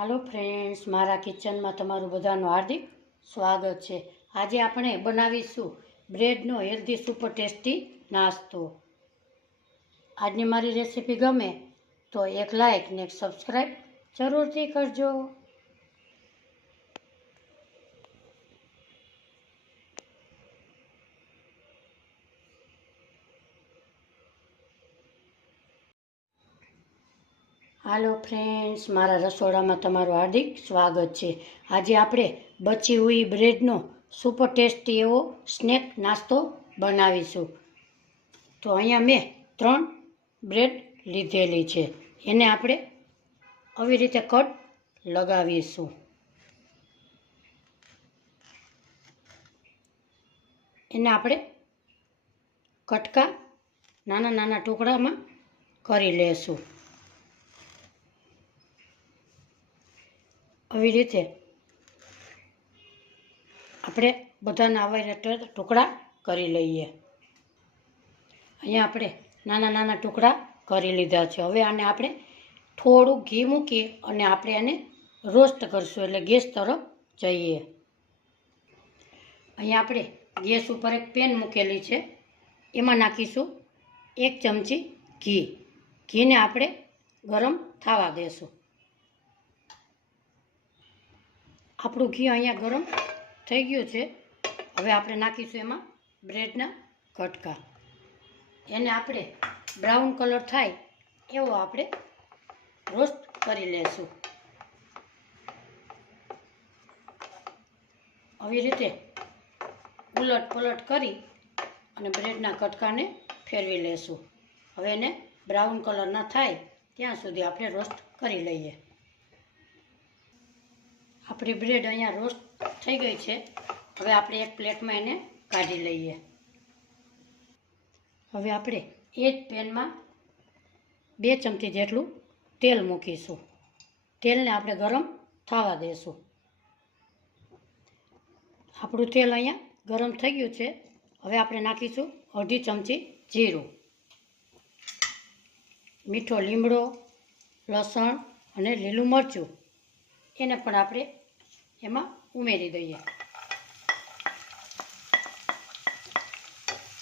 હાલો friends, મારા કિચનમાં તમારું બધાનું હાર્દિક સ્વાગત છે। આજે આપણે બનાવીશું બ્રેડનો હેલ્ધી સુપર ટેસ્ટી નાસ્તો। આજની મારી રેસીપી ગમે તો એક લાઇક ને એક સબસ્ક્રાઈબ જરૂરથી કરજો। હાલો ફ્રેન્ડ્સ, મારા રસોડામાં તમારું હાર્દિક સ્વાગત છે। આજે આપણે બચી હુઈ બ્રેડનો સુપર ટેસ્ટી એવો સ્નેક નાસ્તો બનાવીશું। તો અહીંયા મેં 3 બ્રેડ લીધેલી છે, એને આપણે આવી રીતે કટ લગાવીશું। એને આપણે કટકા નાના નાના ટુકડામાં કરી લેશું। આવી રીતે આપણે બધાના આવી રીતે ટુકડા કરી લઈએ। અહીંયા આપણે નાના નાના ટુકડા કરી લીધા છે। હવે આને આપણે થોડું ઘી મૂકી અને આપણે આને રોસ્ટ કરશું, એટલે ગેસ તરફ જઈએ। અહીંયા આપણે ગેસ ઉપર એક પેન મૂકેલી છે, એમાં નાખીશું 1 ચમચી ઘી। ઘીને આપણે ગરમ થવા દેશું। આપણું ઘી અહીંયા ગરમ થઈ ગયું છે। હવે આપણે નાખીશું એમાં બ્રેડના કટકા। એને આપણે બ્રાઉન કલર થાય એવો આપણે રોસ્ટ કરી લેશું। આવી રીતે ઉલટ પલટ કરી અને બ્રેડના કટકાને ફેરવી લેશું। હવે એને બ્રાઉન કલર ના થાય ત્યાં સુધી આપણે રોસ્ટ કરી લઈએ। આપણી બ્રેડ અહીંયા રોસ્ટ થઈ ગઈ છે। હવે આપણે એક પ્લેટમાં એને કાઢી લઈએ। હવે આપણે એ જ પેનમાં 2 ચમચી જેટલું તેલ મૂકીશું। તેલને આપણે ગરમ થવા દેશું। આપણું તેલ અહીંયા ગરમ થઈ ગયું છે। હવે આપણે નાખીશું 1/2 ચમચી જીરું, મીઠો લીમડો, લસણ અને લીલું મરચું, એને પણ આપણે એમાં ઉમેરી દઈએ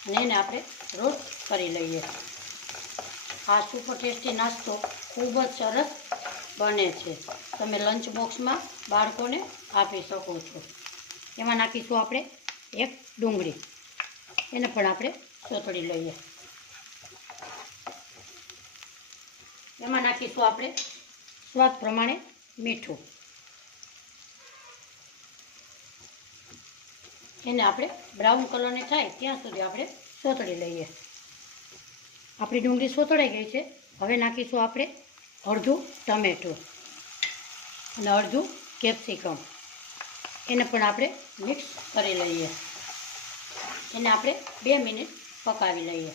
અને એને આપણે રોસ્ટ કરી લઈએ। આ સુપર ટેસ્ટી નાસ્તો ખૂબ જ સરસ બને છે। તમે લંચ બોક્સમાં બાળકોને આપી શકો છો। એમાં નાખીશું આપણે 1 ડુંગળી, એને પણ આપણે સોતળી લઈએ। એમાં નાખીશું આપણે સ્વાદ પ્રમાણે મીઠું, એને આપણે બ્રાઉન કલરની થાય ત્યાં સુધી આપણે સોતળી લઈએ। આપણી ડુંગળી સોતળાઈ ગઈ છે। હવે નાખીશું આપણે અડધું ટમેટું અને અડધું કેપ્સિકમ, એને પણ આપણે મિક્સ કરી લઈએ। એને આપણે 2 મિનિટ પકાવી લઈએ।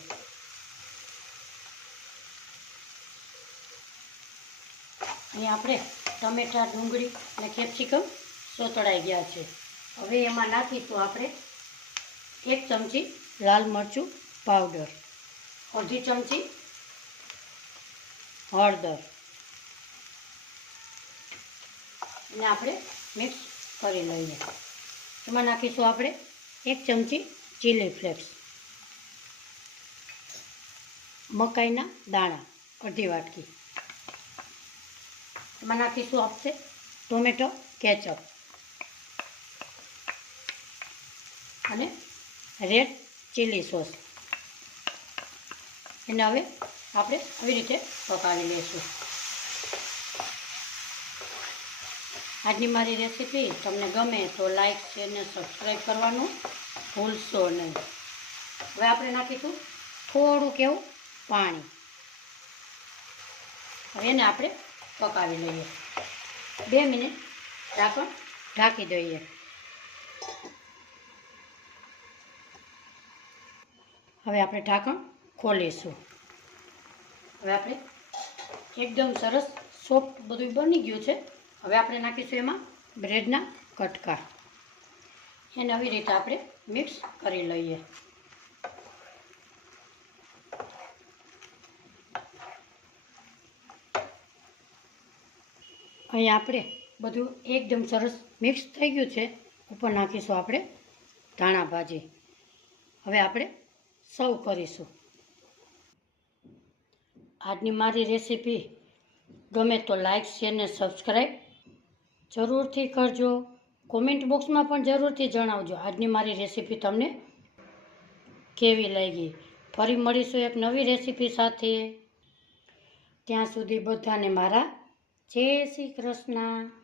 અહીંયા આપણે ટમેટા, ડુંગળી અને કેપ્સિકમ સોતળાઈ ગયા છે। હવે એમાં નાખીશું આપણે 1 ચમચી લાલ મરચું પાવડર, અડધી ચમચી હળદર, એને આપણે મિક્સ કરી લઈએ। એમાં નાખીશું આપણે 1 ચમચી ચીલી ફ્લેક્સ, મકાઈના દાણા અડધી વાટકી, એમાં નાખીશું આપણે ટોમેટો કેચઅપ અને રેડ ચીલી સોસ, એને હવે આપણે આવી રીતે પકાવી લઈશું। આજની મારી રેસીપી તમને ગમે તો લાઈક, શેર અને સબસ્ક્રાઈબ કરવાનું ભૂલશો નહીં। હવે આપણે નાખીશું થોડુંક એવું પાણી, હવે એને આપણે પકાવી લઈએ। 2 મિનિટ ઢાંકી દઈએ। હવે આપણે ઢાંકણ ખોલીશું। હવે આપણે એકદમ સરસ સોફ્ટ બધું બની ગયું છે। હવે આપણે નાખીશું એમાં બ્રેડના કટકા, એને આવી રીતે આપણે મિક્સ કરી લઈએ। અહીંયા આપણે બધું એકદમ સરસ મિક્સ થઈ ગયું છે. ઉપર નાખીશું આપણે ધાણા ભાજી. હવે આપણે સર્વ કરીશું. આજની મારી રેસીપી ગમે તો લાઈક શેર ને સબસ્ક્રાઈબ જરૂરથી કરજો. કોમેન્ટ બોક્સમાં પણ જરૂરથી જણાવજો આજની મારી રેસીપી તમને કેવી લાગી. ફરી મળીશું એક નવી રેસીપી સાથે. ત્યાં સુધી બધાને મારા જય શ્રી કૃષ્ણ.